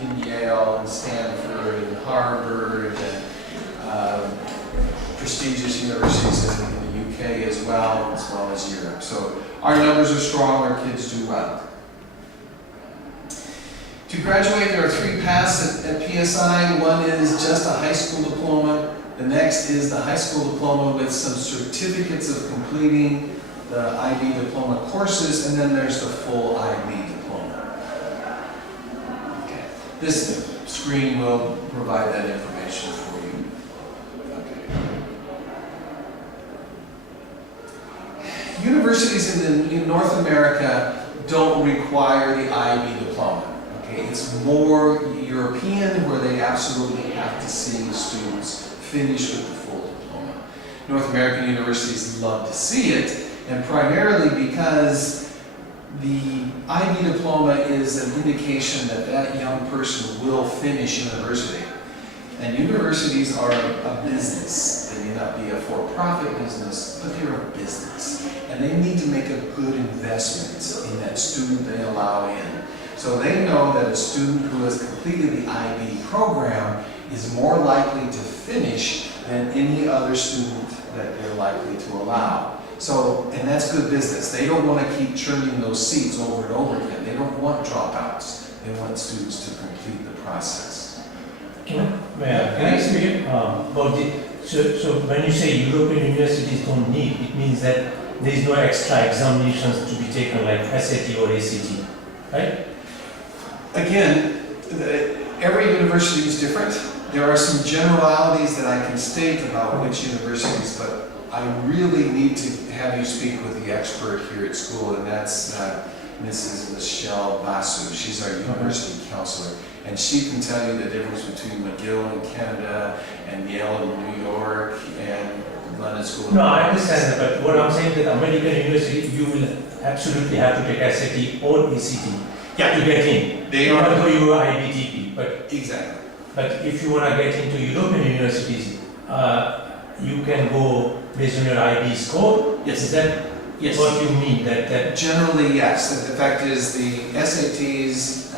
in Yale and Stanford and Harvard and prestigious universities in the UK as well as Europe. So our numbers are strong, our kids do well. To graduate, there are 3 paths at PSI. One is just a high school diploma. The next is the high school diploma with some certificates of completing the IB diploma courses, and then there's the full IB diploma. Okay. This screen will provide that information for you. Okay. Universities in North America don't require the IB diploma. Okay. It's more European, where they absolutely have to see students finish with the full diploma. North American universities love to see it, and primarily because the IB diploma is an indication that that young person will finish university. And universities are a business. They may not be a for-profit business, but they're a business. And they need to make a good investment in that student they allow in. So they know that a student who has completed the IB program is more likely to finish than any other student that they're likely to allow. So, and that's good business. They don't want to keep churning those seats over and over again. They don't want dropouts. They want students to complete the process. Can I speak about so when you say European universities don't need, it means that there is no extra examinations to be taken like SAT or ACT, right? Again, every university is different. There are some generalities that I can state about which universities, but I really need to have you speak with the expert here at school, and that's Mrs. Michelle Basu. She's our university counselor, and she can tell you the difference between McGill in Canada and Yale in New York and London School. No, I understand that, but what I'm saying is that American university, you will absolutely have to take SAT or ACT to get in. They are. Although you are IBTP, but exactly. But if you want to get into European universities, you can go based on your IB score. Yes. Is that what you mean? That Generally, yes. The fact is, the SATs,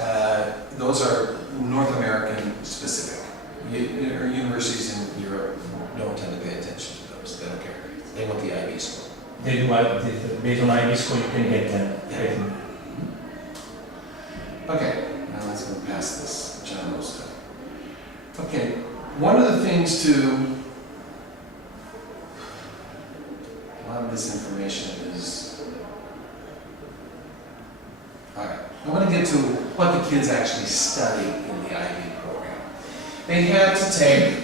those are North American specific. Universities in Europe don't tend to pay attention to those. They don't care. They want the IB score. they do based on IB score, you can get them. Yeah. Okay, now let's go past this general stuff. Okay, one of the things to, a lot of this information is, all right, I want to get to what the kids actually study in the IB program. They have to take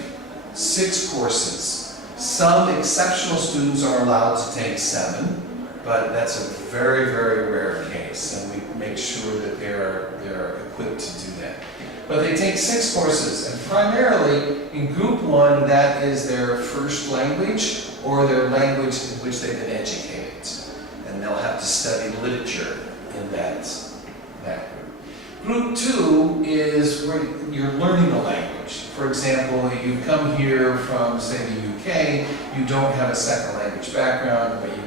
6 courses. Some exceptional students are allowed to take 7, but that's a very, very rare case, and we make sure that they're equipped to do that. But they take 6 courses, and primarily in group 1, that is their first language or their language in which they've been educated. And they'll have to study literature in that group. Group 2 is where you're learning a language. For example, you come here from, say, the UK, you don't have a second language background, but you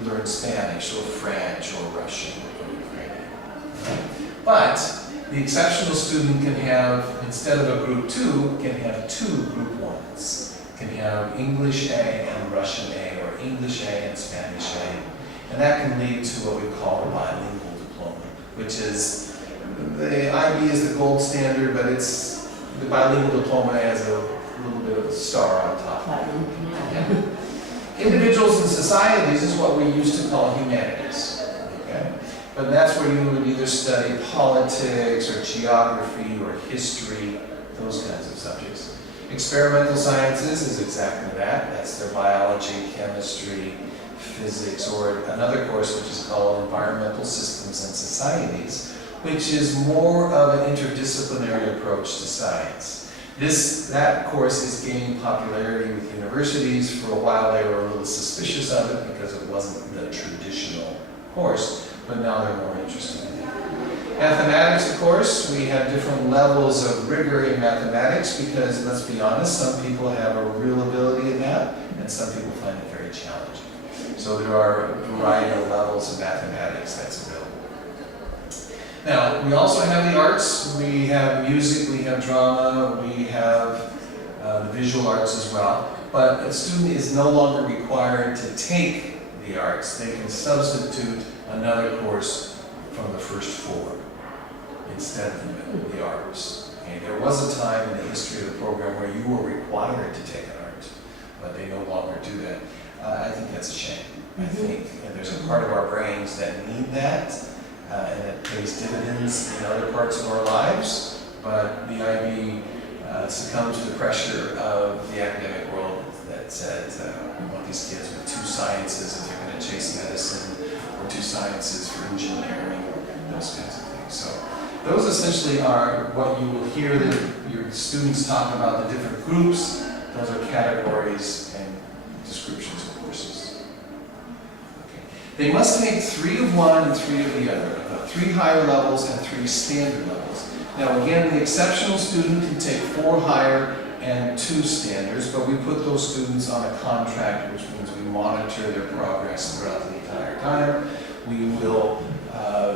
learn Spanish or French or Russian or Ukrainian. But the exceptional student can have, instead of a group 2, can have 2 group 1s. Can have English A and Russian A, or English A and Spanish A. And that can lead to what we call a bilingual diploma, which is, the IB is the gold standard, but it's, the bilingual diploma has a little bit of a star on top. Yeah. Individuals and societies is what we used to call humanities. Okay? But that's where you would either study politics or geography or history, those kinds of subjects. Experimental sciences is exactly that. That's their biology, chemistry, physics, or another course which is called Environmental Systems and Societies, which is more of an interdisciplinary approach to science. That course is gaining popularity with universities. For a while they were a little suspicious of it because it wasn't the traditional course, but now they're more interested in it. Mathematics, of course, we have different levels of rigor in mathematics because, let's be honest, some people have a real ability in that and some people find it very challenging. So there are a variety of levels of mathematics that's available. Now, we also have the arts, we have music, we have drama, we have the visual arts as well. But a student is no longer required to take the arts. They can substitute another course from the first four instead of the arts. Okay, there was a time in the history of the program where you were required to take an art, but they no longer do that. I think that's a shame. I think there's a part of our brains that need that, and it pays dividends in other parts of our lives, but the IB succumbed to the pressure of the academic world that said, we want these kids with 2 sciences if they're going to chase medicine, or 2 sciences for engineering, those kinds of things. So those essentially are what you will hear your students talk about, the different groups. Those are categories and descriptions of courses. Okay. They must take 3 of one and 3 of the other, 3 higher levels and 3 standard levels. Now again, the exceptional student can take 4 higher and 2 standards, but we put those students on a contract, which means we monitor their progress throughout the entire time. We will,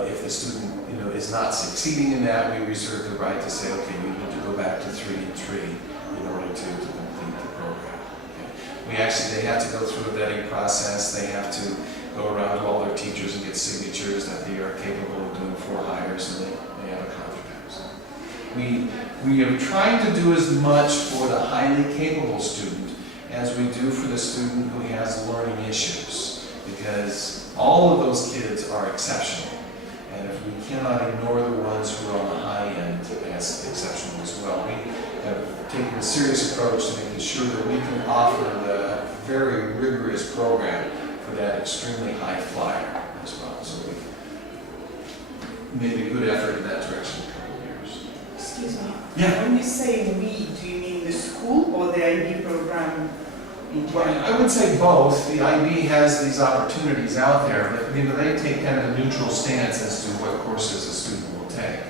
if the student is not succeeding in that, we reserve the right to say, okay, you need to go back to 3 and 3 in order to complete the program. Okay. They have to go through a vetting process. They have to go around to all their teachers and get signatures that they are capable of doing 4 hires, and they have a contract. We are trying to do as much for the highly capable student as we do for the student who has learning issues, because all of those kids are exceptional. And if we cannot ignore the ones who are on the high end as exceptional as well, we have taken a serious approach to making sure that we can offer the very rigorous program for that extremely high flyer as well. So we made a good effort in that direction. Excuse me. Yeah. When you say we, do you mean the school or the IB program in general? Well, I would say both. The IB has these opportunities out there, but they take kind of a neutral stance as to what courses a student will take.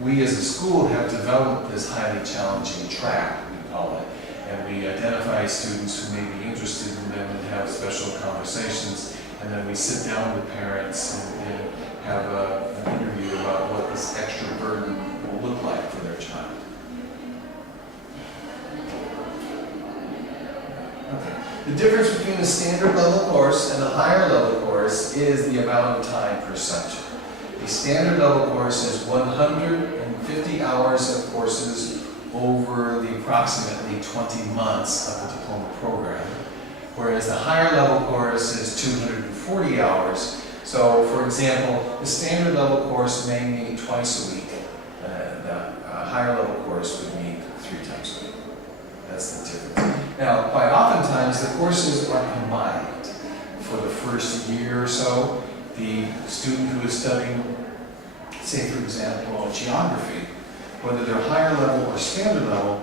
We as a school have developed this highly challenging track, we call it, and we identify students who may be interested in them and have special conversations, and then we sit down with parents and have an interview about what this extra burden will look like for their child. Okay. The difference between the standard level course and the higher level course is the amount of time per subject. The standard level course is 150 hours of courses over the approximately 20 months of the diploma program, whereas the higher level course is 240 hours. So, for example, the standard level course may meet twice a week. The higher level course would meet 3 times a week. That's the difference. Now, quite oftentimes, the courses are combined. For the first year or so, the student who is studying, say for example, geography, whether they're higher level or standard level,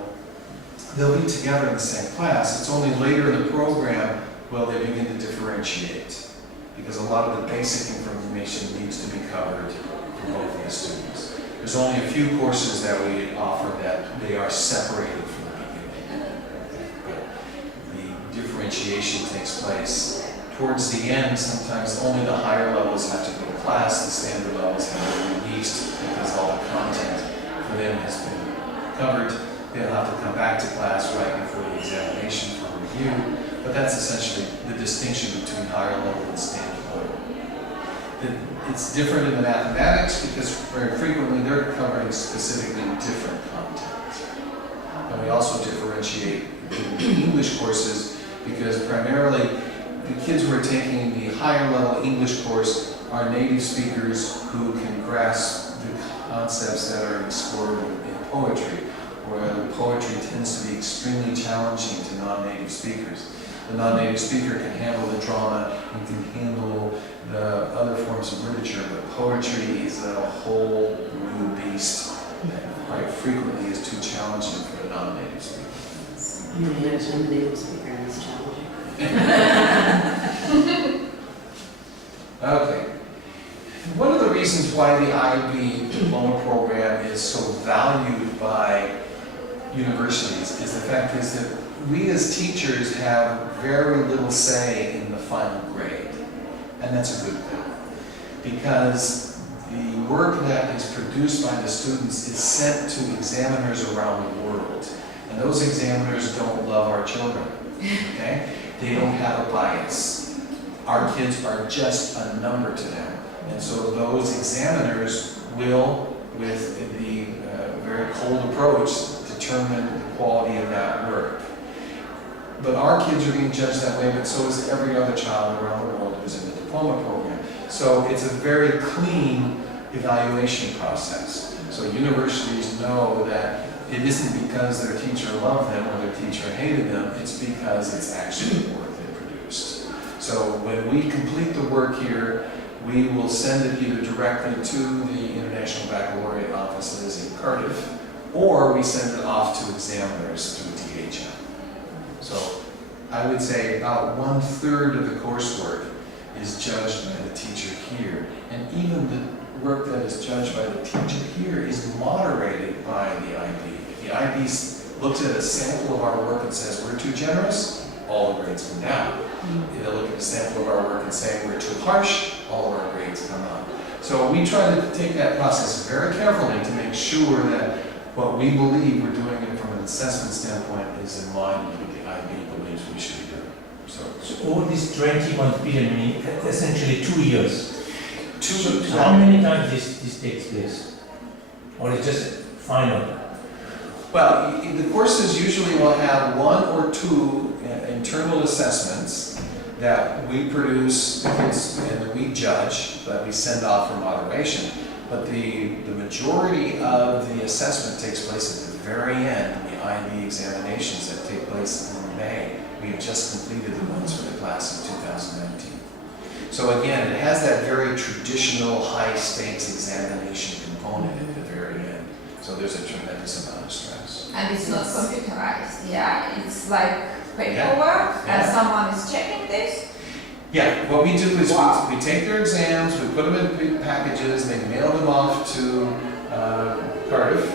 they'll be together in the same class. It's only later in the program will they begin to differentiate, because a lot of the basic information needs to be covered for both of the students. There's only a few courses that we offer that they are separated from the beginning. But the differentiation takes place towards the end. Sometimes only the higher levels have to go to class, the standard levels have been released because all the content for them has been covered. They'll have to come back to class right before the examination for review. But that's essentially the distinction between higher level and standard level. It's different in the mathematics because very frequently they're covering specifically different content. And we also differentiate the English courses because primarily the kids who are taking the higher level English course are native speakers who can grasp the concepts that are explored in poetry, where poetry tends to be extremely challenging to non-native speakers. The non-native speaker can handle the drama and can handle the other forms of literature, but poetry is a whole new beast that quite frequently is too challenging for the non-native speaker. You know, there's one native speaker and it's challenging. Okay. One of the reasons why the IB diploma program is so valued by universities is the fact is that we as teachers have very little say in the final grade. And that's a good thing. Because the work that is produced by the students is sent to examiners around the world. And those examiners don't love our children, okay? They don't have a bias. Our kids are just a number to them. And so those examiners will, with the very cold approach, determine the quality of that work. But our kids are being judged that way, but so is every other child around the world who's in the diploma program. So it's a very clean evaluation process. So universities know that it isn't because their teacher loved them or their teacher hated them, it's because it's actually the work they produced. So when we complete the work here, we will send it either directly to the International Baccalaureate offices in Cardiff, or we send it off to examiners through DHM. So I would say about 1/3 of the coursework is judged by the teacher here. And even the work that is judged by the teacher here is moderated by the IB. If the IB looks at a sample of our work and says, we're too generous, all the grades come down. If they look at a sample of our work and say, we're too harsh, all of our grades come up. So we try to take that process very carefully to make sure that what we believe we're doing it from an assessment standpoint is in line with what the IB believes we should be doing. So Over this 20-month period, meaning essentially 2 years. two, So how many times this takes place? Or it's just final? well, the courses usually will have 1 or 2 internal assessments that we produce and we judge, that we send off for moderation. But the majority of the assessment takes place at the very end, in the IB examinations that take place in May. We have just completed the ones for the class of 2019. So again, it has that very traditional high-stakes examination component at the very end. So there's a tremendous amount of stress. And it's not computerized, yeah, it's like paperwork, Yeah. and someone is checking this. Yeah, what we do is Wow. we take their exams, we put them in big packages, they mail them off to Cardiff,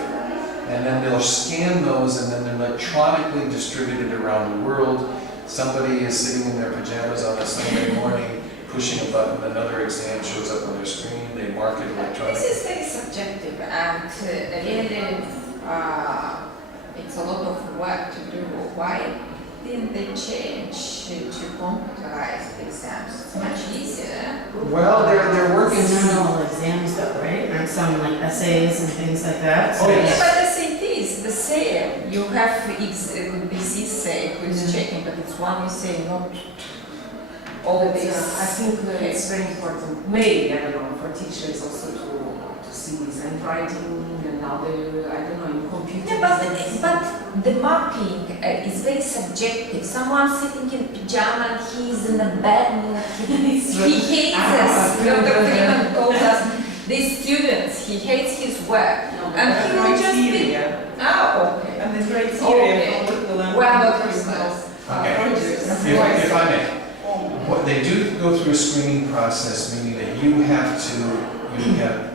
and then they'll scan those and then they're electronically distributed around the world. Somebody is sitting in their pajamas on a Sunday morning, pushing a button, another exam shows up on their screen, they mark it This electronically. is very subjective, and really, it's a lot of work to do. Why didn't they change to computerized exams? It's much easier. Well, they're working It's through. not all exams though, right? Aren't some like essays and things like that? Oh, Yeah, yes. but the thing is the same. You have this essay who is checking, but it's one essay, not all But, this. I think it's very important, maybe, I don't know, for teachers also to see this handwriting and other, I don't know, in computers. Yeah, but the marking is very subjective. Someone sitting in pajama, he's in a bed, he hates us. Dr. Freeman told us, these students, he hates his work. And he will just be, criteria. okay. And the criteria Okay. for curriculum. Well, not personal Okay. projects. If I may. What they do go through a screening process, meaning that you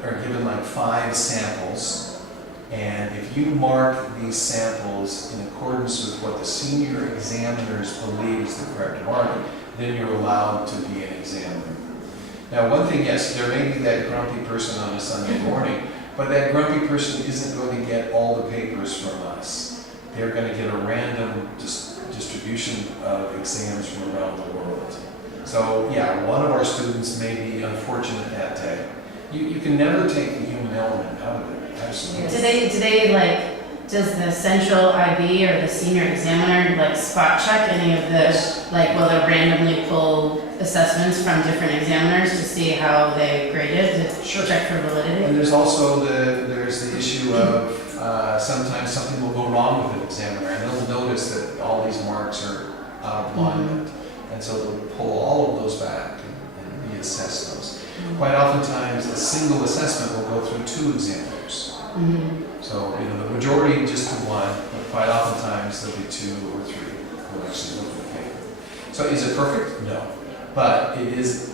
are given like 5 samples, and if you mark these samples in accordance with what the senior examiners believe is the correct marking, then you're allowed to be an examiner. Now, one thing, yes, there may be that grumpy person on a Sunday morning, but that grumpy person isn't going to get all the papers from us. They're going to get a random distribution of exams from around the world. So yeah, one of our students may be unfortunate that day. You can never take the human element out of it, absolutely. Do they like, does the central IB or the senior examiner like spot check any of the, like, will they randomly pull assessments from different examiners to see how they graded, to Sure. check for validity? And there's also the issue of sometimes something will go wrong with an examiner, and they'll notice that all these marks are out of alignment. And so they'll pull all of those back and reassess those. Quite oftentimes, a single assessment will go through 2 examiners. So, the majority just do 1, but quite oftentimes there'll be 2 or 3 who actually look at the paper. So is it perfect? No. But it is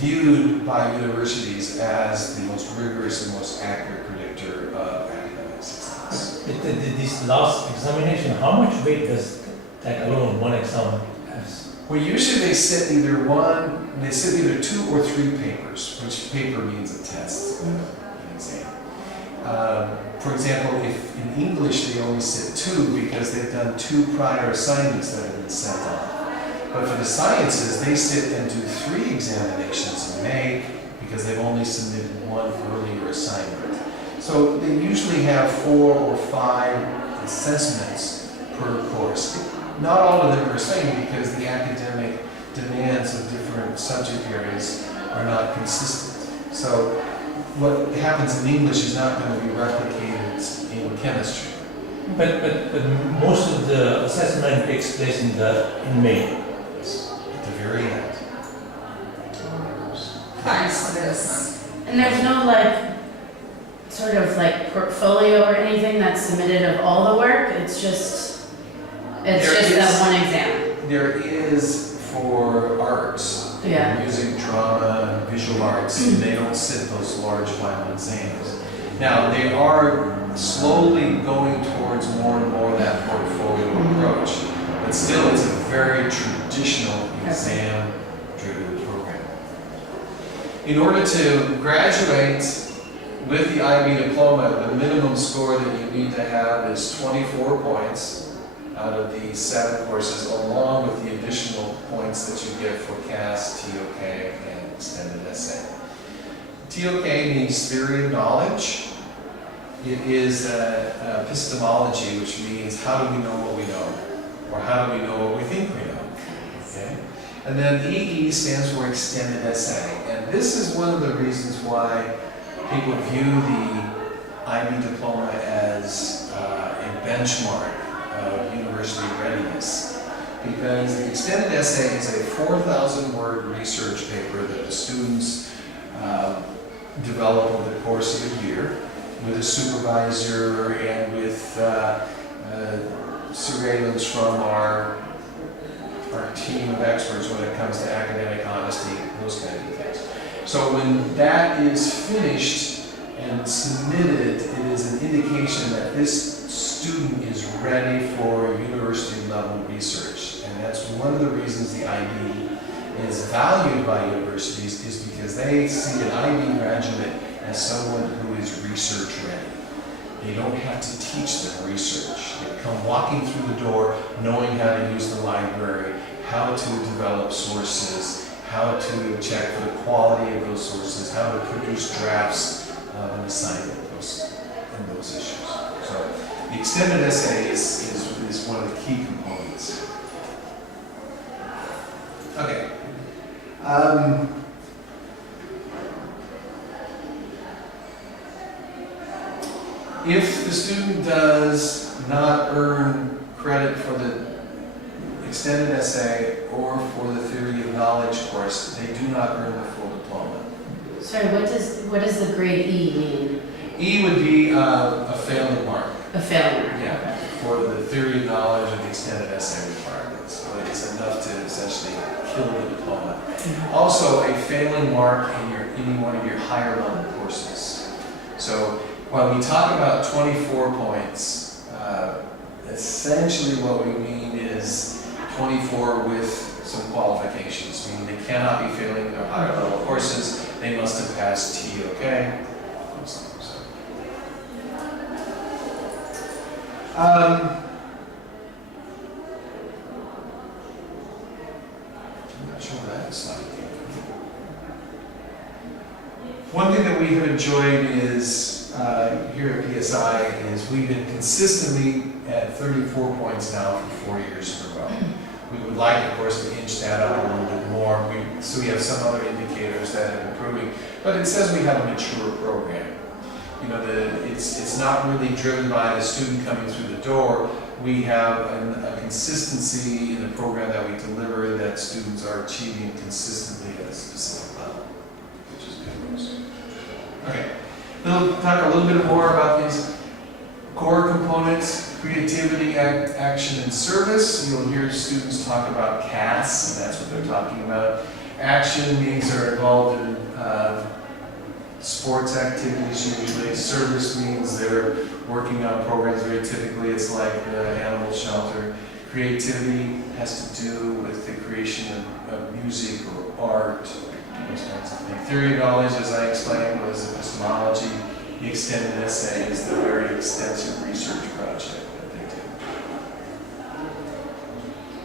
viewed by universities as the most rigorous and most accurate predictor of academic success. This last examination, how much weight does that alone, one exam has? Well, usually they sit either two or three papers, which paper means a test, an exam. For example, if in English they only sit two because they've done two prior assignments that have been sent off. But for the sciences, they sit and do 3 examinations in May because they've only submitted 1 earlier assignment. So they usually have 4 or 5 assessments per course. Not all of them are the same because the academic demands of different subject areas are not consistent. So what happens in English is not going to be replicated in chemistry. But most of the assessment takes place in May. At the very end. Thanks. And there's no like, sort of like portfolio or anything that's submitted of all the work, it's just that one exam. There is for arts, Yeah. music, drama, and visual arts, they don't sit those large final exams. Now, they are slowly going towards more and more that portfolio approach, but still it's a very traditional exam-driven program. In order to graduate with the IB diploma, the minimum score that you need to have is 24 points out of the 7 courses, along with the additional points that you get for CAS, TOK, and extended essay. TOK means theory of knowledge. It is epistemology, which means how do we know what we know, or how do we know what we think we know. Okay? And then EE stands for extended essay, and this is one of the reasons why people view the IB diploma as a benchmark of university readiness, because the extended essay is a 4,000-word research paper that the students develop over the course of a year with a supervisor and with surveillance from our team of experts when it comes to academic honesty, those kind of things. So when that is finished and submitted, it is an indication that this student is ready for university level research. And that's one of the reasons the IB is valued by universities, is because they see an IB graduate as someone who is research ready. They don't have to teach them research. They come walking through the door knowing how to use the library, how to develop sources, how to check for the quality of those sources, how to produce drafts of an assignment, and those issues. So the extended essay is one of the key components. Okay. If the student does not earn credit for the extended essay or for the theory of knowledge course, they do not earn the full diploma. Sorry, what does the grade E mean? E would be a failing mark. A failure? Yeah, for the theory of knowledge and the extended essay requirements. But it's enough to essentially kill the diploma. Also, a failing mark in any one of your higher level courses. So when we talk about 24 points, essentially what we mean is 24 with some qualifications, meaning they cannot be failing in their higher level courses. They must have passed TOK. I'm not sure where that slide came from. One thing that we have enjoyed is here at PSI is we've been consistently at 34 points now for 4 years in a row. We would like, of course, to inch that up a little bit more. So we have some other indicators that are improving, but it says we have a mature program. You know, it's not really driven by the student coming through the door. We have a consistency in the program that we deliver that students are achieving consistently at a specific level, which is good news. Okay, we'll talk a little bit more about these core components: creativity, action, and service. You'll hear students talk about CAS, and that's what they're talking about. Action means they're involved in sports activities usually. Service means they're working on programs. Very typically it's like the animal shelter. Creativity has to do with the creation of music or art, those kinds of things. Theory of knowledge, as I explained, was epistemology. The extended essay is the very extensive research project that they do.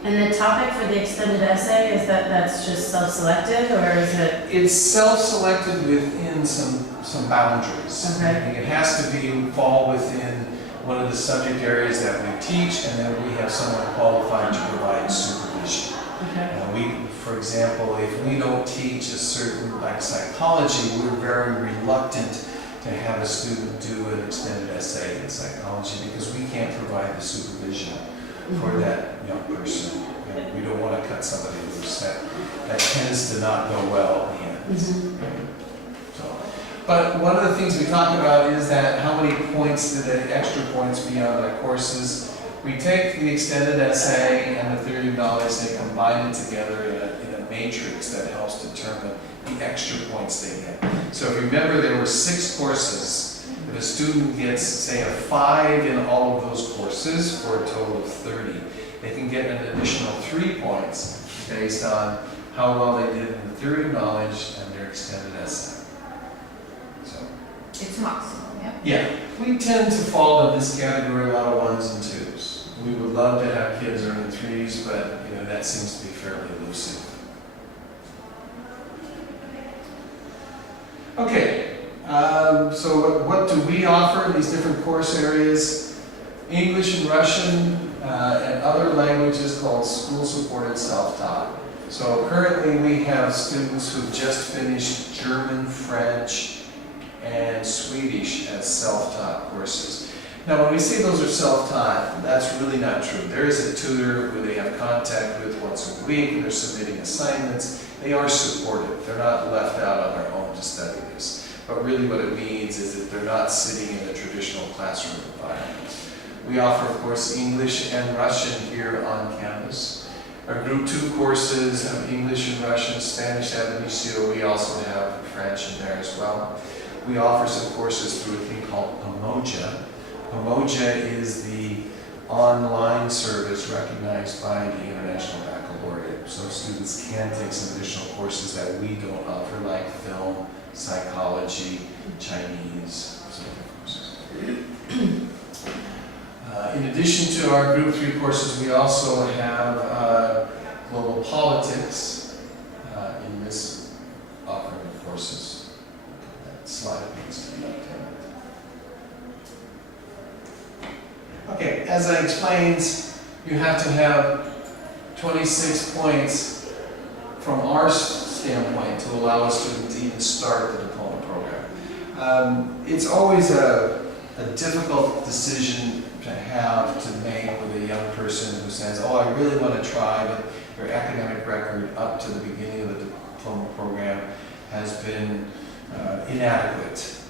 And the topic for the extended essay, is that's just self-selected, or is it? It's self-selected within some boundaries. Okay. It has to fall within one of the subject areas that we teach, and then we have someone qualified to provide supervision. Okay. For example, if we don't teach a certain, like psychology, we're very reluctant to have a student do an extended essay in psychology because we can't provide the supervision for that young person. And we don't want to cut somebody loose. That tends to not go well in the end. So, but one of the things we talk about is that how many points do the extra points be on the courses. We take the extended essay and the theory of knowledge, they combine it together in a matrix that helps determine the extra points they get. So if you remember, there were 6 courses. If a student gets, say, a 5 in all of those courses for a total of 30, they can get an additional 3 points based on how well they did in the theory of knowledge and their extended essay. So, It's maximum, yeah? yeah, we tend to fall in this category, a lot of 1s and 2s. We would love to have kids earning 3s, but that seems to be fairly elusive. Okay, so what do we offer in these different course areas? English and Russian and other languages called school-supported self-taught. So currently we have students who've just finished German, French, and Swedish as self-taught courses. Now when we say those are self-taught, that's really not true. There is a tutor who they have contact with once a week and they're submitting assignments. They are supported. They're not left out on their own to study this. But really what it means is that they're not sitting in a traditional classroom environment. We offer, of course, English and Russian here on campus. Our Group 2 courses have English and Russian, Spanish ab inicio. We also have French in there as well. We offer some courses through a thing called Pomoja. Pomoja is the online service recognized by the International Baccalaureate. So students can take some additional courses that we don't offer, like film, psychology, Chinese, some other courses. In addition to our Group 3 courses, we also have global politics in this offering of courses. That slide needs to be updated. Okay, as I explained, you have to have 26 points from our standpoint to allow a student to even start the diploma program. It's always a difficult decision to have to make with a young person who says, oh, I really want to try, but their academic record up to the beginning of the diploma program has been inadequate,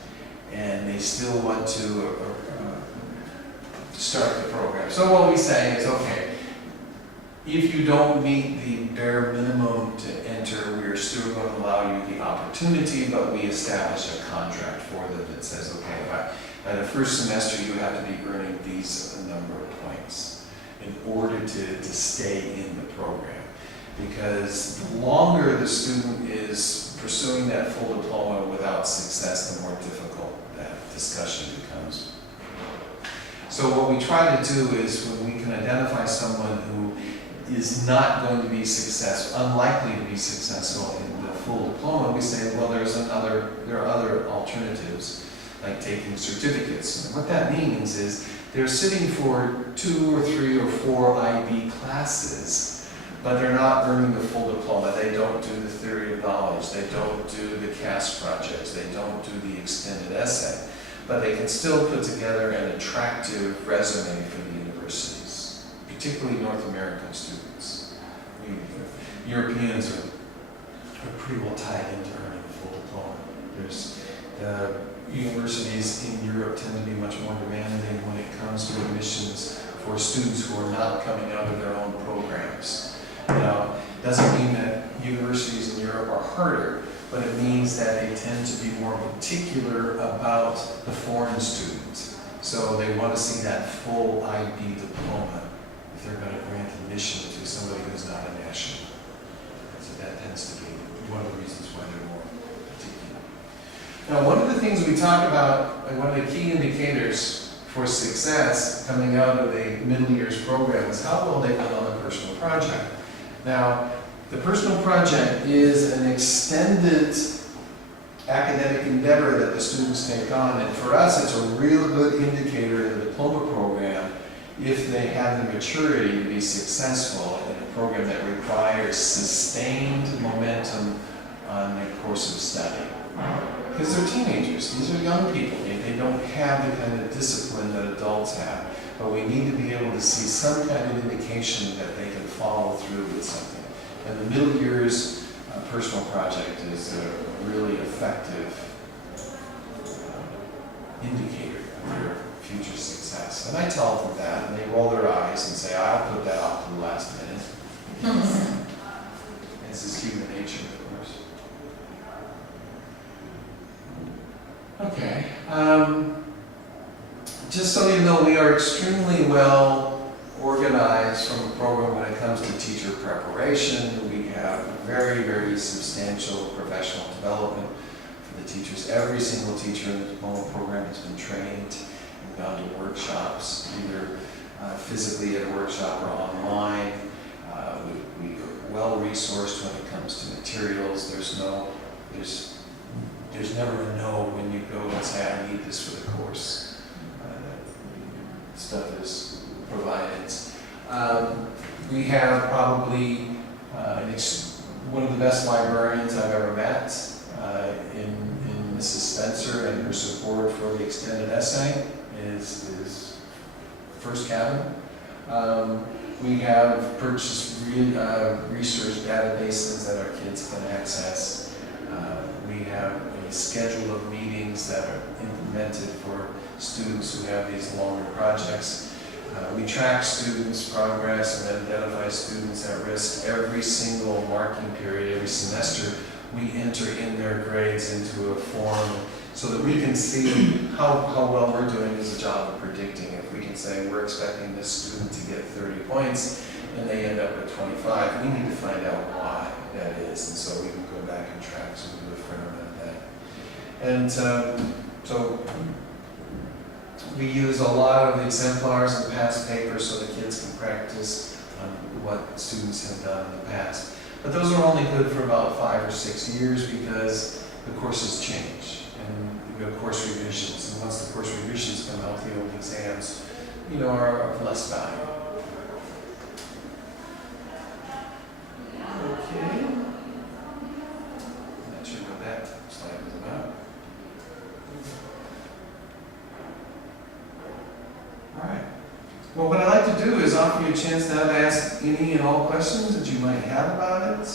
and they still want to start the program. So what we say is, okay, if you don't meet the bare minimum to enter, we are still going to allow you the opportunity, but we establish a contract for them that says, okay, by the first semester you have to be earning these number of points in order to stay in the program. Because the longer the student is pursuing that full diploma without success, the more difficult that discussion becomes. So what we try to do is when we can identify someone who is not going to be successful, unlikely to be successful in the full diploma, we say, well, there are other alternatives, like taking certificates. And what that means is they're sitting for 2 or 3 or 4 IB classes, but they're not earning the full diploma. They don't do the theory of knowledge, they don't do the CAS projects, they don't do the extended essay, but they can still put together an attractive resume for the universities, particularly North American students. Europeans are pretty well tied into earning a full diploma. There's universities in Europe tend to be much more demanding when it comes to admissions for students who are not coming out of their own programs. Now, doesn't mean that universities in Europe are harder, but it means that they tend to be more particular about the foreign students. So they want to see that full IB diploma if they're going to grant admission to somebody who's not a national. So that tends to be one of the reasons why they're more particular. Now, one of the things we talk about, and one of the key indicators for success coming out of a middle years program is how well they've done on a personal project. Now, the personal project is an extended academic endeavor that the students take on, and for us it's a real good indicator in the diploma program if they have the maturity to be successful in a program that requires sustained momentum on a course of study. Because they're teenagers, these are young people, they don't have the kind of discipline that adults have, but we need to be able to see some kind of indication that they can follow through with something. And the middle years personal project is a really effective indicator of their future success. And I tell them that, and they roll their eyes and say, I'll put that off to the last minute. This is human nature, of course. Okay. Just so you know, we are extremely well organized from a program when it comes to teacher preparation. We have very, very substantial professional development for the teachers. Every single teacher in the diploma program has been trained and gone to workshops, either physically at a workshop or online. We are well resourced when it comes to materials. There's never a no when you go and say, I need this for the course. Stuff is provided. We have probably one of the best librarians I've ever met in Mrs. Spencer, and her support for the extended essay is first cabin. We have purchased research databases that our kids can access. We have a schedule of meetings that are implemented for students who have these longer projects. We track students' progress and identify students at risk every single marking period, every semester. We enter in their grades into a form so that we can see how well we're doing as a job of predicting. If we can say we're expecting this student to get 30 points and they end up at 25, we need to find out why that is. And so we can go back and track, so we do a firm about that. And so we use a lot of exemplars and past papers so the kids can practice on what students have done in the past. But those are only good for about 5 or 6 years because the courses change and we have course revisions. And once the course revisions come out, the old exams, are of less value. Okay. I'm not sure what that slide was about. All right. Well, what I'd like to do is offer you a chance now to ask any and all questions that you might have about it.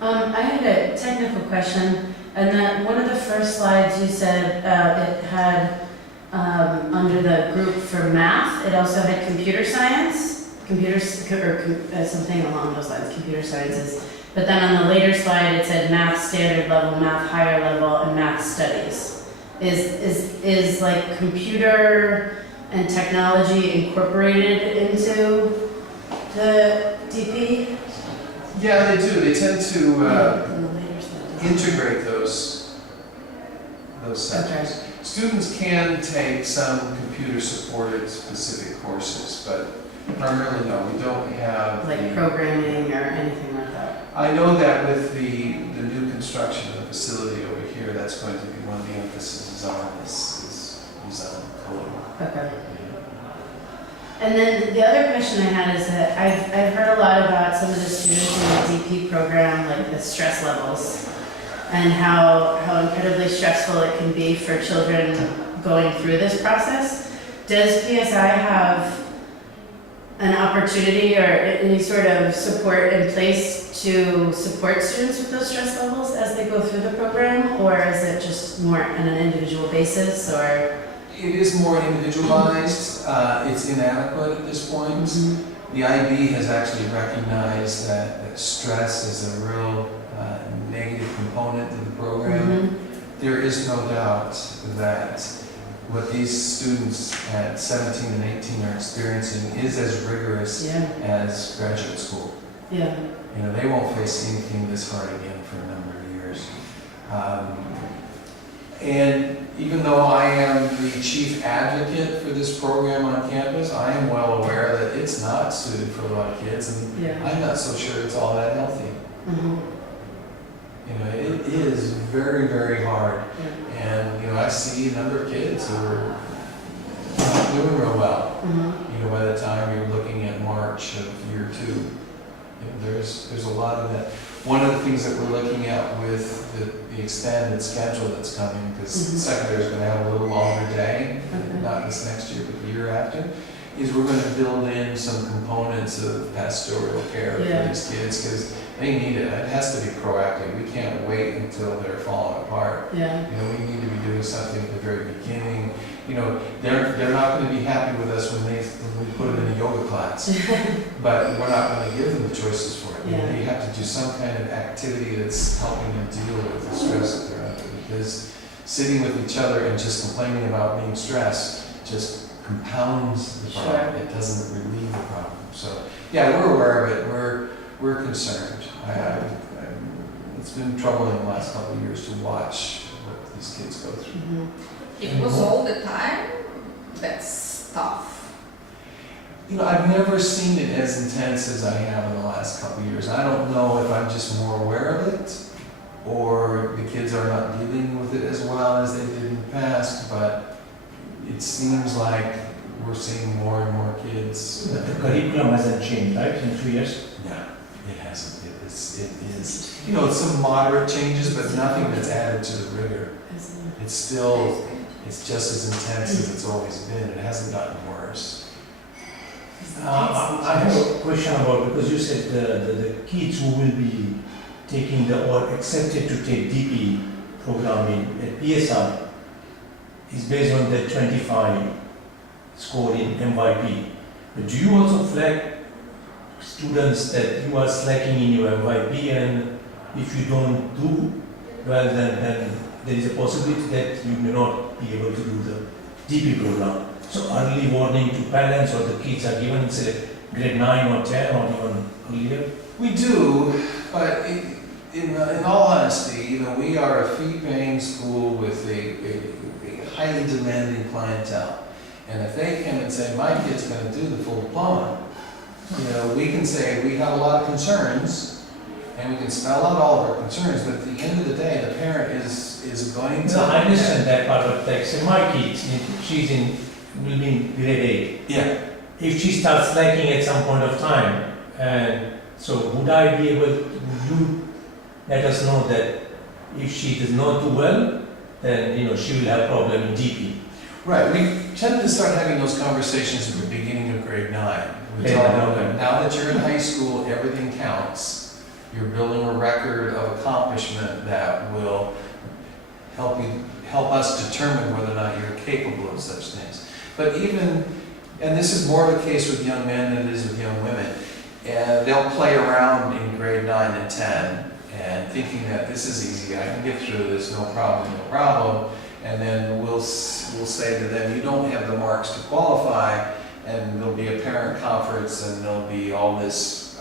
I had a technical question, and that one of the first slides you said it had under the group for math, it also had computer science, something along those lines, computer sciences. But then on the later slide it said math standard level, math higher level, and math studies. Is like computer and technology incorporated into the DP? Yeah, they do. They tend to In the later slide. integrate those subjects. Okay. Students can take some computer-supported specific courses, but primarily no, we don't have Like programming or anything like that? I know that with the new construction of the facility over here, that's going to be one of the emphases on is on coding. Okay. And then the other question I had is that I've heard a lot about some of the students in the DP program, like the stress levels, and how incredibly stressful it can be for children going through this process. Does PSI have an opportunity or any sort of support in place to support students with those stress levels as they go through the program, or is it just more on an individual basis, or? It is more individualized. It's inadequate at this point. The IB has actually recognized that stress is a real negative component of the program. There is no doubt that what these students at 17 and 18 are experiencing is as rigorous Yeah, as graduate school. yeah, You know, they won't face anything this hard again for a number of years. And even though I am the chief advocate for this program on campus, I am well aware that it's not suited for a lot of kids, and yeah. I'm not so sure it's all that healthy. Mhm. You know, it is very, very hard. Yeah. And, you know, I see a number of kids who are not doing real well. Mhm. You know, by the time you're looking at March of year 2, you know, there's a lot of that. One of the things that we're looking at with the expanded schedule that's coming, because Mhm. secondary is going to have a little longer day, Okay. not this next year, but the year after, is we're going to build in some components of pastoral care Yeah. for these kids, because they need it. It has to be proactive. We can't wait until they're falling apart. Yeah, You know, we need to be doing something at the very beginning. You know, they're not going to be happy with us when we put them in a yoga class, but we're not going to give them the choices for it. You know, Yeah. you have to do some kind of activity that's helping them deal with the stress that they're under, because sitting with each other and just complaining about being stressed just compounds the problem. Sure. It doesn't relieve the problem. So, yeah, we're aware of it. We're concerned. It's been troubling the last couple of years to watch what these kids go through. mhm. It was all the time. That's tough. You know, I've never seen it as intense as I have in the last couple of years. I don't know if I'm just more aware of it, or the kids are not dealing with it as well as they did in the past, but it seems like we're seeing more and more kids. But the curriculum hasn't changed, right, in 2 years? No, it hasn't. It is, you know, some moderate changes, but nothing that's added to the rigor. It's still, it's just as intense as it's always been. It hasn't gotten worse. I have a question about, because you said the kids who will be taking or accepted to take DP program at PSI is based on the 25 score in MYP. But do you also flag students that you are slacking in your MYP, and if you don't do well, then there is a possibility that you may not be able to do the DP program? So early warning to parents or the kids are given, say, grade 9 or 10 or even earlier? We do, but in all honesty, you know, we are a fee-paying school with a highly demanding clientele. And if they come and say, my kid's going to do the full diploma, you know, we can say we have a lot of concerns, and we can spell out all of our concerns, but at the end of the day, the parent is going to... No, I understand that part, but like, say my kids, will be in grade 8. Yeah. If she starts slacking at some point of time, and so would I be able, would you let us know that if she does not do well, then, you know, she will have problem in DP? Right, we tend to start having those conversations at the beginning of grade 9. We Okay, tell them, okay. now that you're in high school, everything counts. You're building a record of accomplishment that will help us determine whether or not you're capable of such things. But even, and this is more of a case with young men than it is with young women, and they'll play around in grade 9 and 10 and thinking that this is easy, I can get through this, no problem, and then we'll say to them, you don't have the marks to qualify, and there'll be a parent conference, and there'll be all this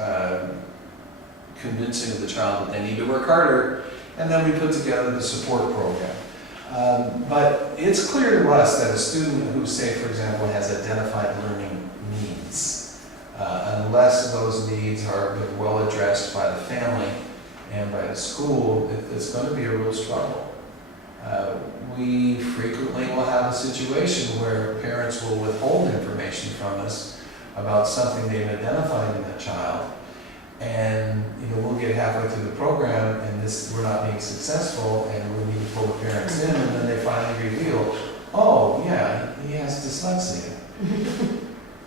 convincing of the child that they need to work harder, and then we put together the support program. But it's clear to us that a student who, say, for example, has identified learning needs, unless those needs are well addressed by the family and by the school, it's going to be a real struggle. We frequently will have a situation where parents will withhold information from us about something they've identified in that child, and we'll get halfway through the program and we're not being successful, and we need to pull the parents in, and then they finally reveal, oh yeah, he has dyslexia.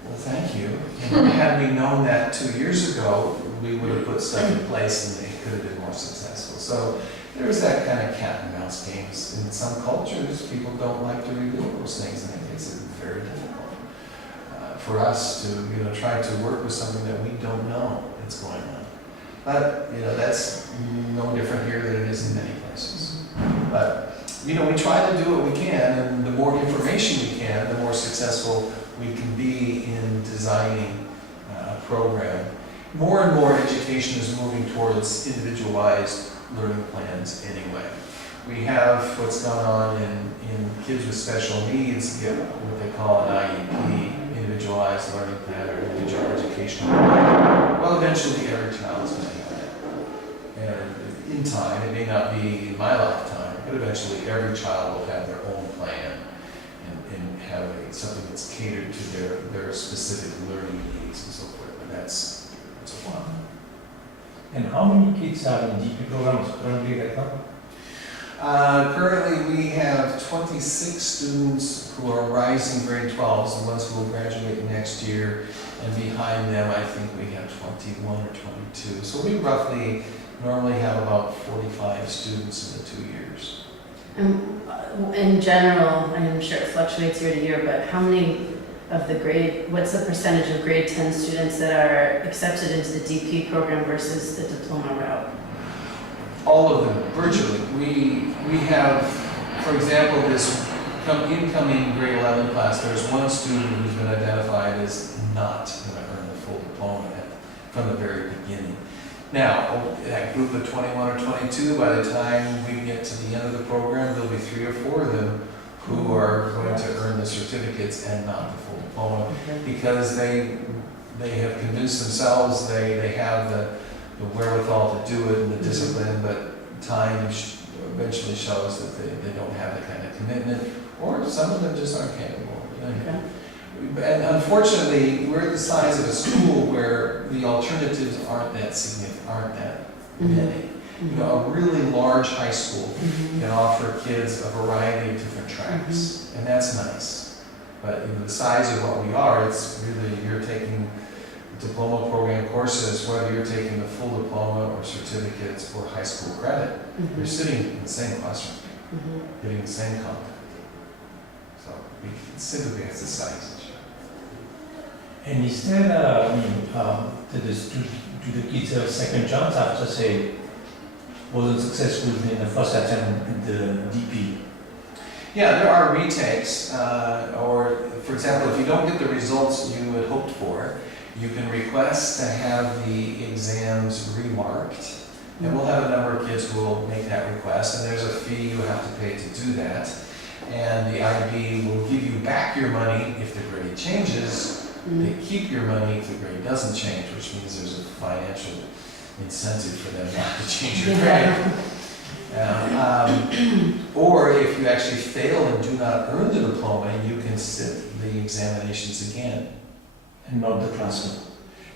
Well, thank you. And had we known that 2 years ago, we would have put stuff in place and it could have been more successful. So there's that kind of cat and mouse games. In some cultures, people don't like to reveal those things, and it makes it very difficult for us to try to work with something that we don't know that's going on. But that's no different here than it is in many places. But you know, we try to do what we can, and the more information we can, the more successful we can be in designing a program. More and more education is moving towards individualized learning plans anyway. We have what's going on in kids with special needs get what they call an IEP, individualized learning plan, or individual educational plan. Well, eventually every child's going to have that. And in time, it may not be in my lifetime, but eventually every child will have their own plan and have something that's catered to their specific learning needs and so forth. And that's a plan. And how many kids are in DP programs currently right now? Currently, we have 26 students who are rising grade 12s, the ones who will graduate next year, and behind them, I think we have 21 or 22. So we roughly normally have about 45 students in the 2 years. In general, I'm sure it fluctuates year to year, but how many of the what's the percentage of grade 10 students that are accepted into the DP program versus the diploma route? All of them, virtually. We have, for example, this incoming grade 11 class, there's one student who's been identified as not going to earn the full diploma from the very beginning. Now, that group of 21 or 22, by the time we get to the end of the program, there'll be 3 or 4 of them who are going to earn the certificates and not the full diploma, because they have convinced themselves they have the wherewithal to do it and the discipline, but time eventually shows that they don't have the kind of commitment, or some of them just aren't capable. Okay. And unfortunately, we're the size of a school where the alternatives aren't that significant, aren't that many. You know, a really large high school can offer kids a variety of different tracks, and that's nice. But in the size of what we are, it's really, you're taking diploma program courses, whether you're taking the full diploma or certificates or high school credit, you're sitting in the same classroom, getting the same content. So we simply has the size. And is there, do the kids have a second chance after, say, wasn't successful in the first attempt at the DP? Yeah, there are retakes, or for example, if you don't get the results you had hoped for, you can request to have the exams remarked, and we'll have a number of kids who will make that request, and there's a fee you have to pay to do that, and the IB will give you back your money if the grade changes. They keep your money if the grade doesn't change, which means there's a financial incentive for them not to change your grade. Or if you actually fail and do not earn the diploma, you can sit the examinations again. And not the classroom?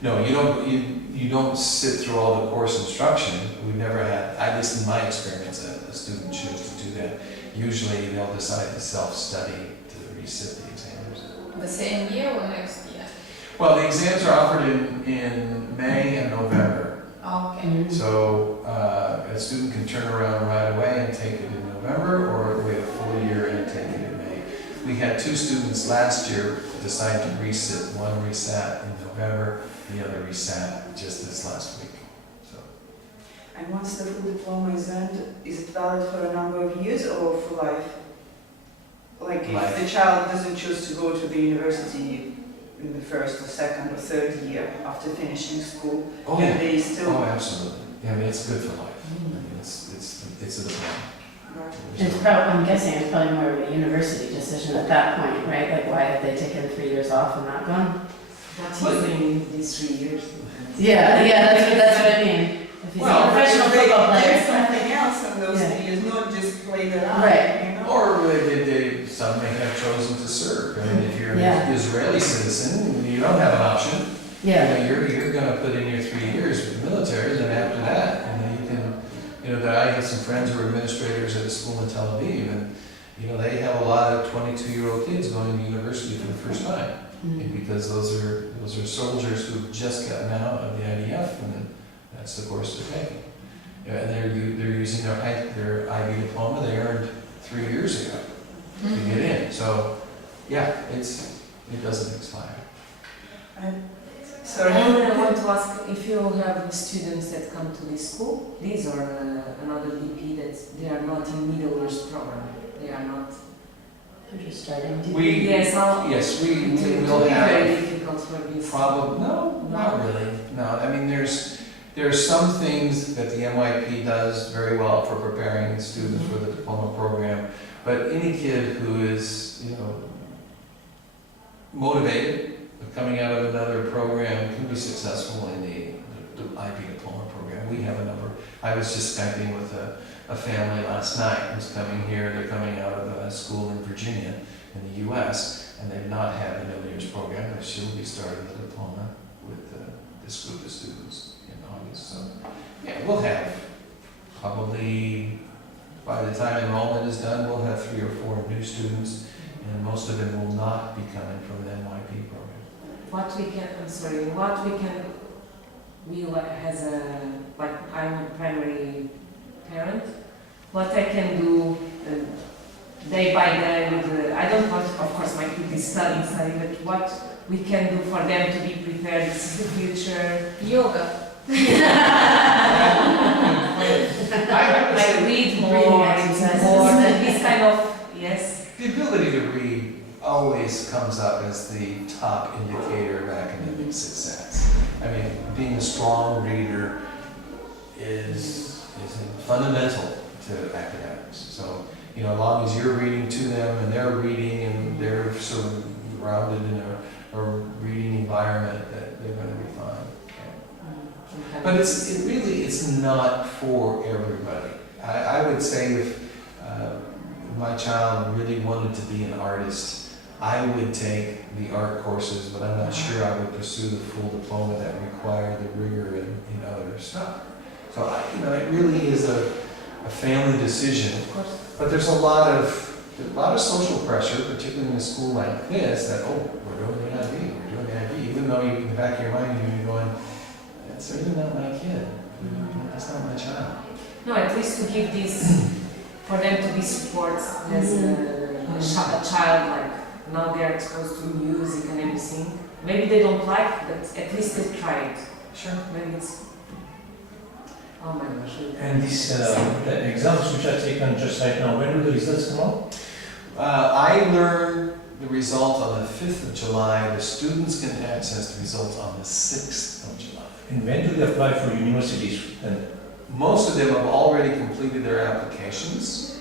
No, you don't sit through all the course instruction. We've never had, at least in my experience, a student choose to do that. Usually they'll decide to self-study to resit the exams. The same year or next year? Well, the exams are offered in May and November. Okay. So a student can turn around right away and take it in November, or wait a full year and take it in May. We had 2 students last year decide to resit. One resat in November, the other resat just this last week. So. And once the full diploma is earned, is it valid for a number of years or for life? Like if the child doesn't choose to go to the university in the first or second or third year after finishing school, can they still? Oh, absolutely. Yeah, I mean, it's good for life. I mean, it's a diploma. Right. It's probably, I'm guessing it's probably more of a university decision at that point, right? Like, why have they taken 3 years off and not gone? What is in these 3 years? Yeah, that's what I mean. If he's a professional football There's player. something else in those Yeah. 3 years, not just play it out. Right. You know? Or some may have chosen to serve. I mean, if you're Yeah. an Israeli citizen, you don't have an option. Yeah. You know, you're going to put in your 3 years with the military, and then after that, and then you can, I have some friends who are administrators at a school in Tel Aviv, and, they have a lot of 22-year-old kids going to university for the first time. And because those are soldiers who've just gotten out of the IDF, and then that's the course they're taking. And they're using their IB diploma they earned 3 years ago to get in. So, yeah, it doesn't expire. Sorry. And I want to ask if you have students that come to this school, these are another DP that they are not in middle years program. They are not. They're just starting to. Yes, We it will will be very have difficult for this. probably, no, not really. No, I mean, there are some things that the MYP does very well for preparing students for the diploma program, but any kid who is, motivated, coming out of another program can be successful in the IB diploma program. We have a number. I was just Skyping with a family last night who's coming here. They're coming out of a school in Virginia in the US, and they've not had the middle years program, but she'll be starting the diploma with this group of students in August. So, yeah, we'll have probably, by the time enrollment is done, we'll have 3 or 4 new students, and most of them will not be coming from the NYP program. We as a, like, I'm a primary parent, what I can do day by day with, I don't want, of course, my kid is studying, but what we can do for them to be prepared, this is the future. Yoga. I read more, exercises. more, this kind of, yes. The ability to read always comes up as the top indicator of academic success. I mean, being a strong reader is fundamental to academics. So, as long as you're reading to them and they're reading and they're sort of grounded in a reading environment, that they're going to be fine. But it's not for everybody. I would say if my child really wanted to be an artist, I would take the art courses, but I'm not sure I would pursue the full diploma that required the rigor in other stuff. So it really is a family decision. Of course. But there's a lot of social pressure, particularly in a school like this, that we're doing the IB, even though in the back of your mind you're going, that's really not my kid. That's not my child. No, at least to give this, for them to be supported as a child, like now they're exposed to music and everything. Maybe they don't like, but at least they try it. Sure. Maybe it's, oh my gosh. And these the exams which are taken just right now, when will the results come out? I learned the result on the 5th of July. The students can access the results on the 6th of July. And when do they apply for universities? And Most of them have already completed their applications.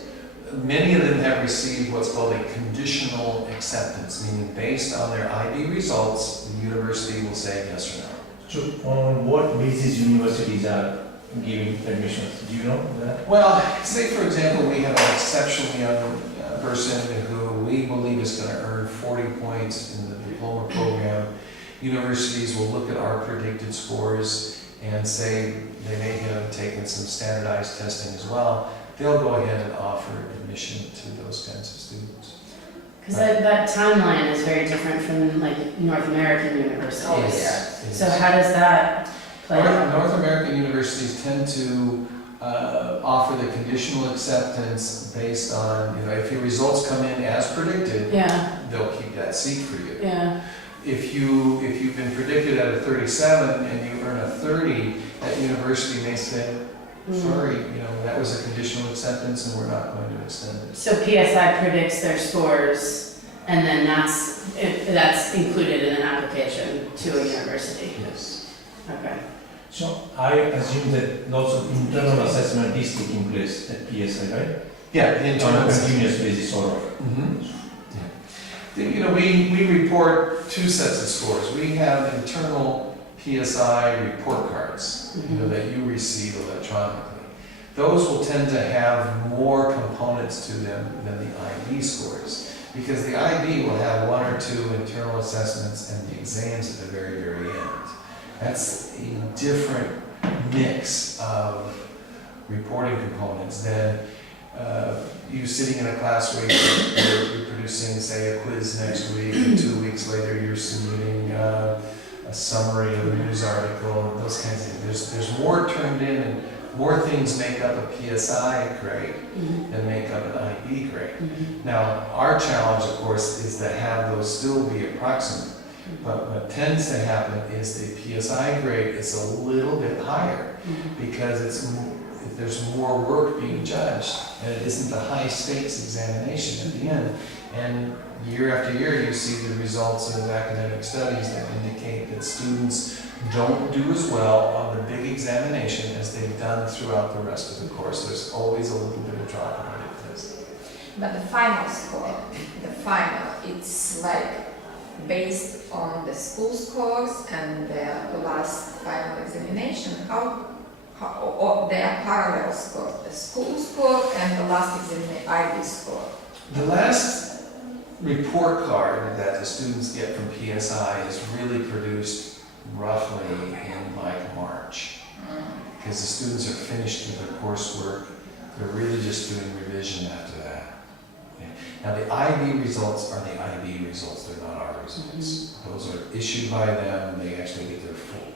Many of them have received what's called a conditional acceptance, meaning based on their IB results, the university will say yes or no. so on what basis universities are giving admissions? Do you know that? Well, say for example, we have an exceptionally young person who we believe is going to earn 40 points in the diploma program. Universities will look at our predicted scores and say they may have taken some standardized testing as well. They'll go ahead and offer admission to those kinds of students. Because that timeline is very different from like North American universities. Yes. So how does that play out? North American universities tend to offer the conditional acceptance based on, if your results come in as predicted, Yeah, they'll keep that seat for you. yeah. If you've been predicted at a 37 and you earn a 30, that university may say, sorry, that was a conditional acceptance and we're not going to extend it. So PSI predicts their scores, and then that's included in an application to a university. Yes. Okay. So I assume that lots of internal assessment is taking place at PSI, right? Yeah, On a internal. continuous basis, sort of. Mhm. We report 2 sets of scores. We have internal PSI report cards, that you receive electronically. Those will tend to have more components to them than the IB scores, because the IB will have 1 or 2 internal assessments and the exams at the very, very end. That's a different mix of reporting components than you sitting in a class where you're producing, say, a quiz next week, and 2 weeks later you're submitting a summary of a news article, and those kinds of things. There's more turned in, and more things make up a PSI grade than make up an IB grade. Now, our challenge, of course, is to have those still be approximate. But what tends to happen is the PSI grade is a little bit higher because there's more work being judged, and it isn't the high stakes examination at the end. And year after year, you see the results of academic studies that indicate that students don't do as well on the big examination as they've done throughout the rest of the course. There's always a little bit of drop in the big test. But the final score, it's like based on the school scores and the last final examination. Or they are parallel scores, the school score and the last IB score. The last report card that the students get from PSI is really produced roughly in like March. Because the students are finished with their coursework, they're really just doing revision after that. Now the IB results are the IB results, they're not our results. Those are issued by them, they actually get their full,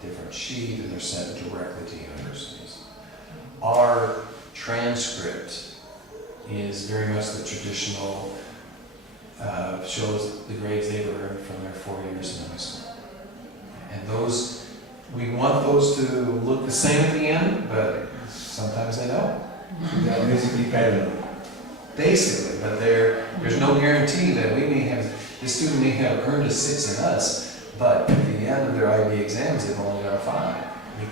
different sheet and they're sent directly to universities. Our transcript is very much the traditional, shows the grades they've earned from their 4 years in high school. And those, we want those to look the same at the end, but sometimes they don't. They are basically parallel. Basically, but there's no guarantee that the student may have earned a 6 in us, but at the end of their IB exams, they've only got a 5.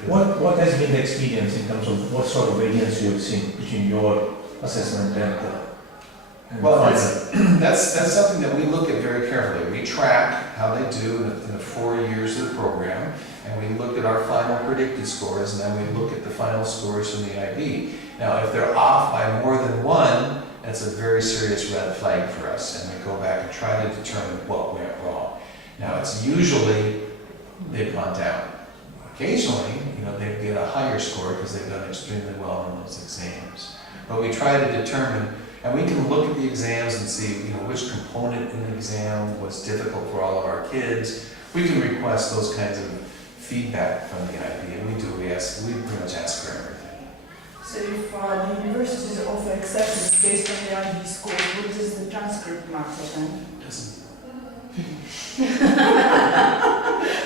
What has been the experience in terms of what sort of variance you have seen between your assessment and Well, final? that's something that we look at very carefully. We track how they do in the 4 years of the program, and we look at our final predicted scores, and then we look at the final scores from the IB. Now, if they're off by more than 1, that's a very serious red flag for us, and we go back and try to determine what went wrong. Now, it's usually they've gone down. Occasionally, they get a higher score because they've done extremely well on those exams. But we try to determine, and we can look at the exams and see, which component in the exam was difficult for all of our kids. We can request those kinds of feedback from the IB, and we do. We pretty much ask for everything. So if the universities offer acceptance based on the IB score, what does the transcript matter then?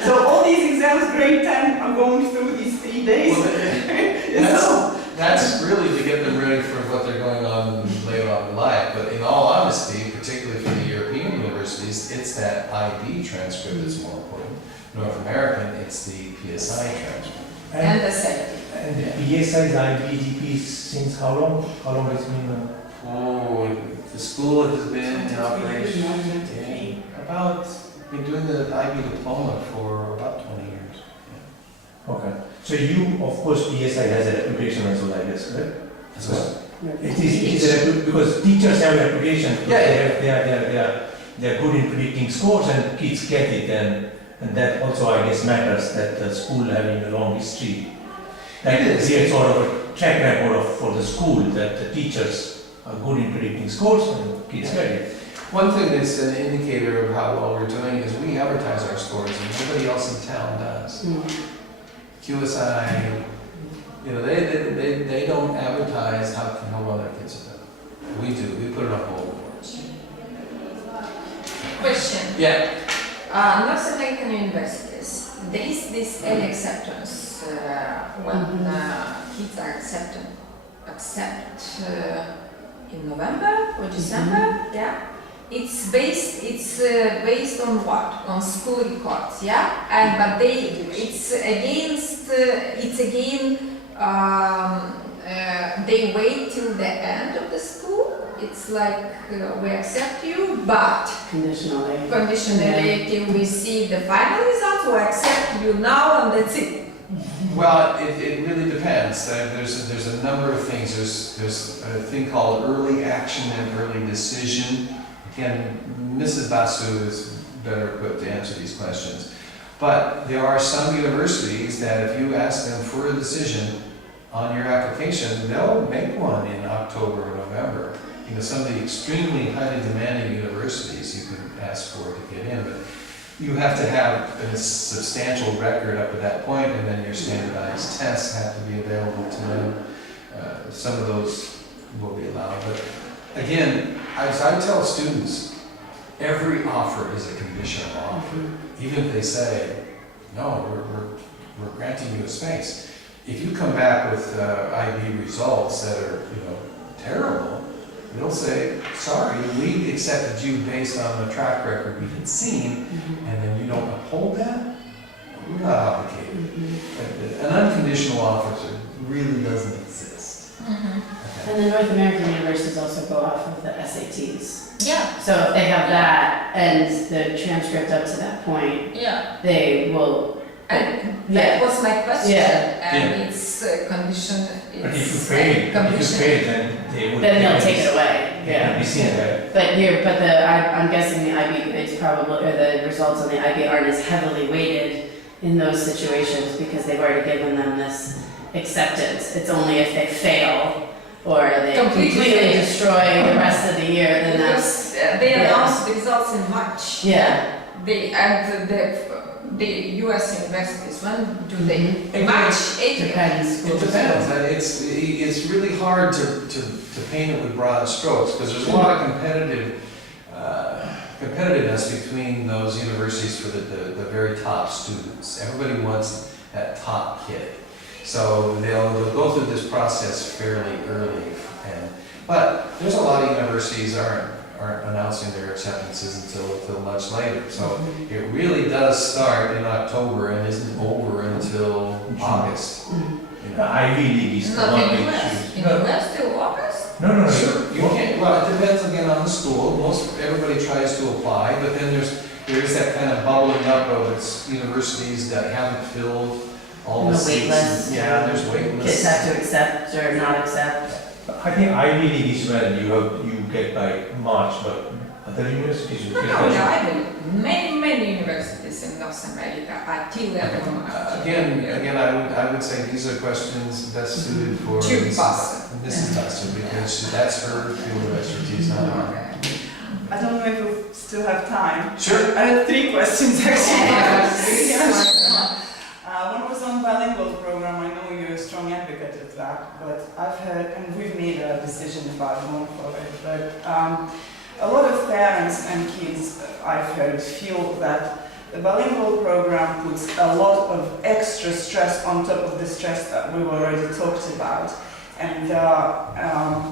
So all these exams, grade 10, are going through these 3 days? That's really to get them ready for what they're going on later on in life. But in all honesty, particularly for the European universities, it's that IB transcript that's more important. North American, it's the PSI transcript. And the second. And the PSI's IBDP since how long? How long has it been? The school has been in operation been doing the IB diploma for about 20 years. Okay. So you, of course, PSI has a reputation as well, I guess, right? So, It is because teachers have a reputation. Yeah. They are good in predicting scores and kids get it, and that also, I guess, matters that the school having a long history. That creates sort of a track record for the school that the teachers are good in predicting scores and kids get it. one thing that's an indicator of how well we're doing is we advertise our scores, and nobody else in town does. QSI, they don't advertise how well their kids are doing. We do. We put it on bulletin boards. Question. Yeah. North American universities, there is this early acceptance when kids are accept in November or December, yeah. It's based on what? On school records, yeah. And but they wait till the end of the school. It's like we accept you, but conditionally till we see the final results, we accept you now, and that's it. Well, it really depends. There's a number of things. There's a thing called early action and early decision. Again, Mrs. Basu is better equipped to answer these questions. But there are some universities that if you ask them for a decision on your application, they'll make one in October or November. Some of the extremely highly demanding universities you can ask for to get in, but you have to have a substantial record up to that point, and then your standardized tests have to be available to them. Some of those will be allowed, but again, as I tell students, every offer is a conditional offer. Even if they say, no, we're granting you a space. If you come back with IB results that are, terrible, they'll say, sorry, we accepted you based on the track record we had seen, and then you don't uphold that, we're not obligated. An unconditional offer really doesn't exist. And the North American universities also go off of the SATs. Yeah, So if they have that and the transcript up to that point, yeah. they will, And Yeah. that was my question, Yeah. and it's a condition, But if you it's fail, condition. then they would. then they'll take it away. Yeah, we see that. But I'm guessing the IB grades probably, or the results on the IB aren't as heavily weighted in those situations because they've already given them this acceptance. It's only if they fail or they Completely completely fail. destroy the rest of the year, then that's, Because they yeah. announced the results in March. yeah. The US universities, when do they? Mhm. March, April. Depends. It depends. It's really hard to paint it with broad strokes because there's a lot of competitiveness between those universities for the very top students. Everybody wants that top kid. So they'll go through this process fairly early. But there's a lot of universities aren't announcing their acceptances until much later. So it really does start in October and isn't over until August. The Ivy League is the Not one in which US. is. In US till August? No. Sure, you can't, well, it depends again on the school. Everybody tries to apply, but then there's that kind of bubbling up of its universities that haven't filled all the And the wait seats. list. Yeah, there's wait Kids lists. have to accept or not accept. I think Ivy League is when you get by March, but other universities you get No, by. I believe many universities in North America are till end of March. Again, I would say these are questions best suited for Mrs. Buster because that's her field of expertise, not mine. I don't know if we still have time. Sure. I have 3 questions actually. Yeah. One was on bilingual program. I know you're a strong advocate of that, but I've heard, and we've made a decision about going for it, but a lot of parents and kids, I've heard, feel that the bilingual program puts a lot of extra stress on top of the stress that we've already talked about. And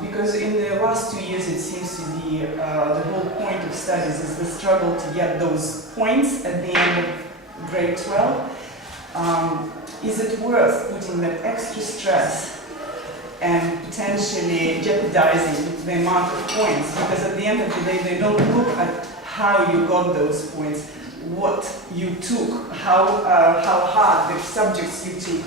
because in the last 2 years it seems to be the whole point of studies is the struggle to get those points at the end of grade 12. Is it worth putting that extra stress and potentially jeopardizing the amount of points? Because at the end of the day, they don't look at how you got those points, what you took, how hard the subjects you took,